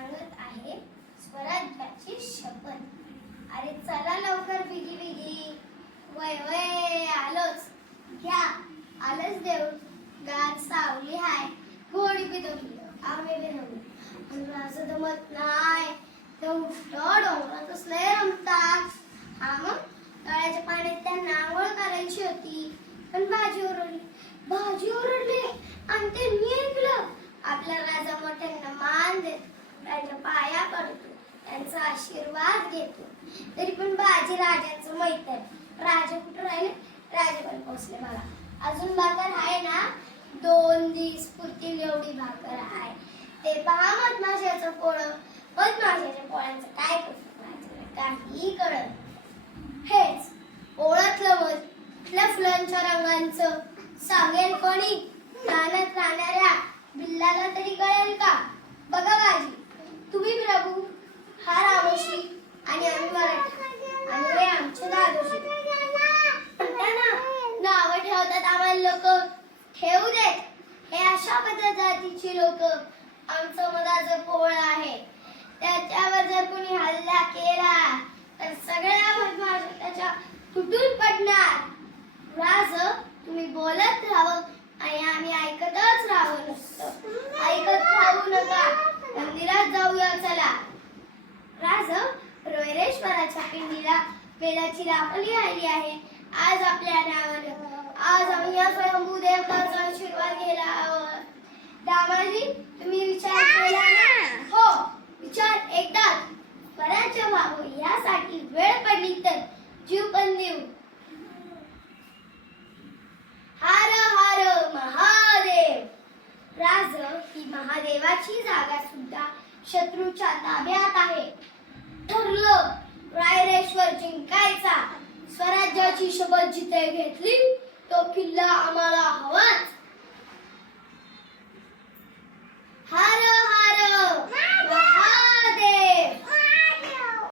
सांगत आहे स्वराज्याची शपथ. अरे चला लवकर बिगी बिगी, वय वय आलोच, घ्या आलंच देऊ. गार सावली हाय, गोडी पिदवली आम्ही बिनवली, पण माझं दमत नाही. ते उष्ट डोंगरात असले रमतात. हा मग तळ्याच्या पाण्यात त्यांना आंघोळ करायची होती, पण भाजी ओरडली आणि ते निघलं. आपल्या राजा मोठ्यांना मान देतो, त्यांच्या पाया पडतो, त्यांचा आशीर्वाद घेतो. तरी पण बाजी राजांचं माहित आहे. राजे कुठं राहिले? राजे पण पोचले बघा. अजून भाकर आहे ना? 2 दिवस पुरतील एवढी भाकर आहे. ते पहा मधमाशाचं पोळं. मधमाशाच्या पोळ्यांचं काय करतो राजाला काही कळत. हेच ओळखलं मग कुठल्या फुलांच्या रंगांचं सांगेल कोणी? रानात राहणाऱ्या बिल्लाला तरी कळेल का? बघा बाजी, तुम्ही प्रभू, हा रामोशी आणि आम्ही मराठा आणि हे आमचे दादोशी. म्हणताना नावं ठेवतात आम्हाला लोक. ठेवू देत, हे अशा पद्धतीची लोक. आमचं मधाचं पोळ आहे, त्याच्यावर जर कोणी हल्ला केला तर सगळ्या मधमाशा त्याच्या तुटून पडणार. राज, तुम्ही बोलत राहावं आणि आम्ही ऐकतच राहावं. नुसतं ऐकत राहू नका. मंदिरात जाऊया चला. राज, रोयरेश्वराच्या पिंडीला बेलाची राखली आली आहे आज आपल्या नावानं. आज आम्ही या स्वयंभू देवताचा आशीर्वाद घ्यायला आहोत. दामाजी, तुम्ही विचार केला ना? हो, विचार एकदाच. स्वराज्य व्हावं यासाठी वेळ पडली तर जीव पण देऊ. हार हार महादेव. राज, ही महादेवाची जागा सुद्धा शत्रूच्या ताब्यात आहे. ठरलं, रायरेश्वर जिंकायचा. स्वराज्याची शपथ जिथे घेतली तो किल्ला आम्हाला हवाच.